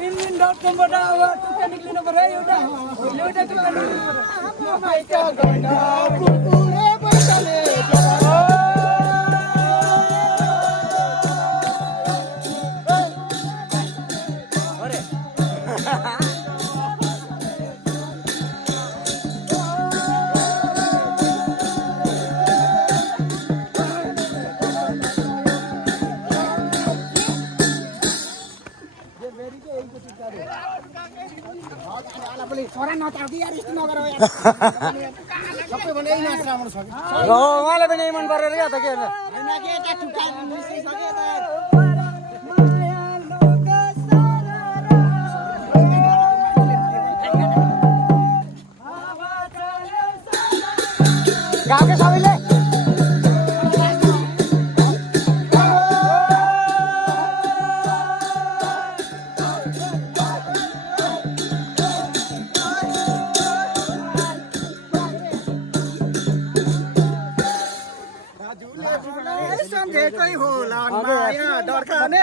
rinmin.com बाट अब टुक्का निक्लिनु पर्यो एउटा टुक्का निक्लिनु उहाँले पनि मन परेर क्या त के गाउँकै सबैले सम्झेकै होला माया डरखाने